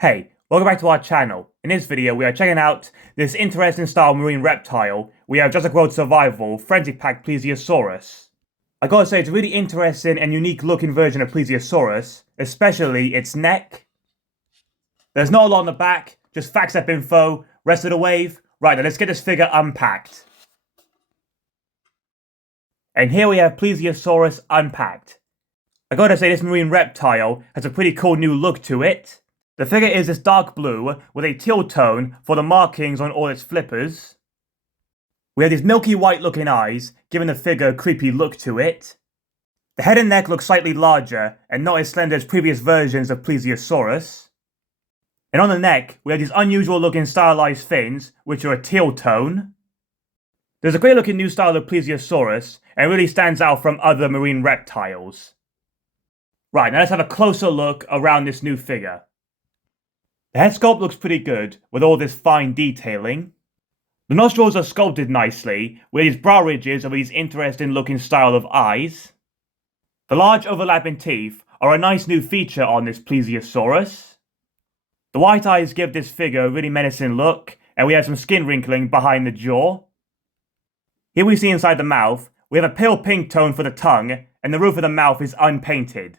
Hey, welcome back to our channel. In this video, we are checking out this interesting style marine reptile. We have Jurassic World Survival Frenzy Pack Plesiosaurus. I gotta say, it's a really interesting and unique looking version of Plesiosaurus, especially its neck. There's not a lot on the back, just facts up info, rest of the wave. Right, now let's get this figure unpacked. And here we have Plesiosaurus unpacked. I gotta say, this marine reptile has a pretty cool new look to it. The figure is this dark blue with a teal tone for the markings on all its flippers. We have these milky white looking eyes, giving the figure a creepy look to it. The head and neck look slightly larger and not as slender as previous versions of Plesiosaurus. And on the neck, we have these unusual looking stylized fins, which are a teal tone. There's a great looking new style of Plesiosaurus, and really stands out from other marine reptiles. Right, now let's have a closer look around this new figure. The head sculpt looks pretty good, with all this fine detailing. The nostrils are sculpted nicely, with these brow ridges of these interesting looking style of eyes. The large overlapping teeth are a nice new feature on this Plesiosaurus. The white eyes give this figure a really menacing look, and we have some skin wrinkling behind the jaw. Here we see inside the mouth, we have a pale pink tone for the tongue, and the roof of the mouth is unpainted.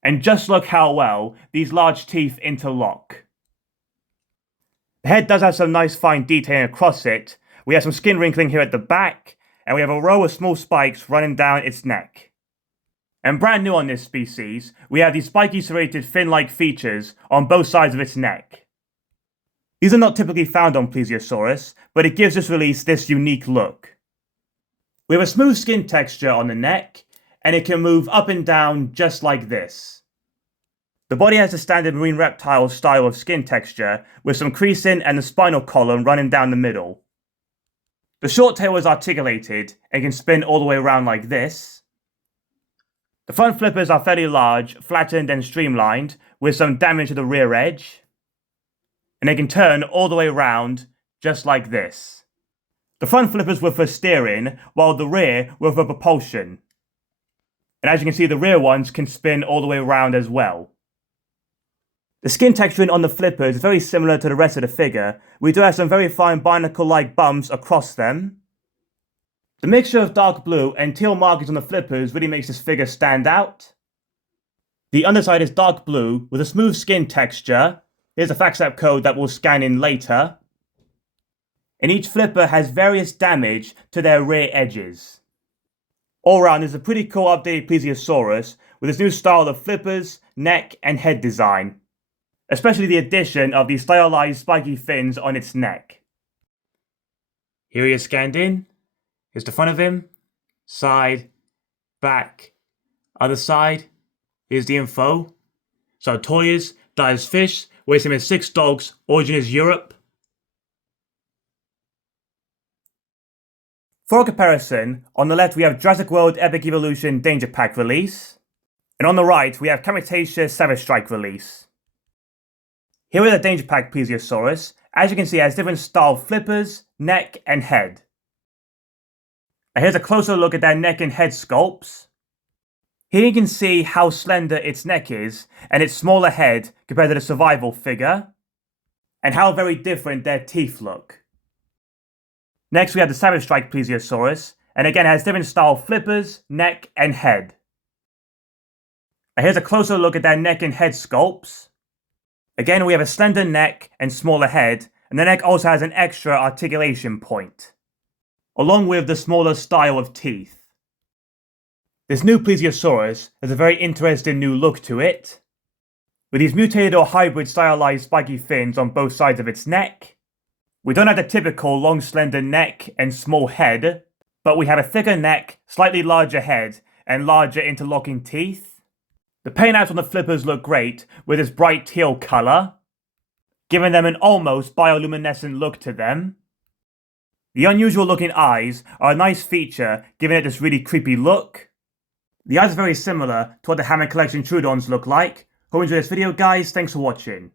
And just look how well these large teeth interlock. The head does have some nice fine detailing across it. We have some skin wrinkling here at the back, and we have a row of small spikes running down its neck. And brand new on this species, we have these spiky serrated fin-like features on both sides of its neck. These are not typically found on Plesiosaurus, but it gives this release this unique look. We have a smooth skin texture on the neck, and it can move up and down just like this. The body has a standard marine reptile style of skin texture, with some creasing and the spinal column running down the middle. The short tail is articulated and can spin all the way around like this. The front flippers are fairly large, flattened and streamlined, with some damage to the rear edge. And they can turn all the way around just like this. The front flippers were for steering, while the rear were for propulsion. And as you can see, the rear ones can spin all the way around as well. The skin texturing on the flippers is very similar to the rest of the figure. We do have some very fine barnacle-like bumps across them. The mixture of dark blue and teal markings on the flippers really makes this figure stand out. The underside is dark blue with a smooth skin texture. Here's a FAXAP code that we'll scan in later. And each flipper has various damage to their rear edges. All around, there's a pretty cool updated Plesiosaurus with its new style of flippers, neck, and head design. Especially the addition of these stylized spiky fins on its neck. Here he is scanned in. Here's the front of him. Side, back, other side. Here's the info. Sartorius, dies fish, weighs him as 6 dogs, origin is Europe. For comparison, on the left we have Jurassic World Epic Evolution Danger Pack release, and on the right we have Cretaceous Savage Strike release. Here is the Danger Pack Plesiosaurus. As you can see, it has different style flippers, neck, and head. And here's a closer look at their neck and head sculpts. Here you can see how slender its neck is, and its smaller head compared to the survival figure, and how very different their teeth look. Next we have the Savage Strike Plesiosaurus, and again it has different style flippers, neck, and head. And here's a closer look at their neck and head sculpts. Again we have a slender neck and smaller head, and the neck also has an extra articulation point, along with the smaller style of teeth. This new Plesiosaurus has a very interesting new look to it, with these mutated or hybrid stylized spiky fins on both sides of its neck. We don't have the typical long slender neck and small head, but we have a thicker neck, slightly larger head, and larger interlocking teeth. The paintouts on the flippers look great with this bright teal colour, giving them an almost bioluminescent look to them. The unusual looking eyes are a nice feature, giving it this really creepy look. The eyes are very similar to what the Hammer Collection Troodons look like. Hope you enjoyed this video guys, thanks for watching.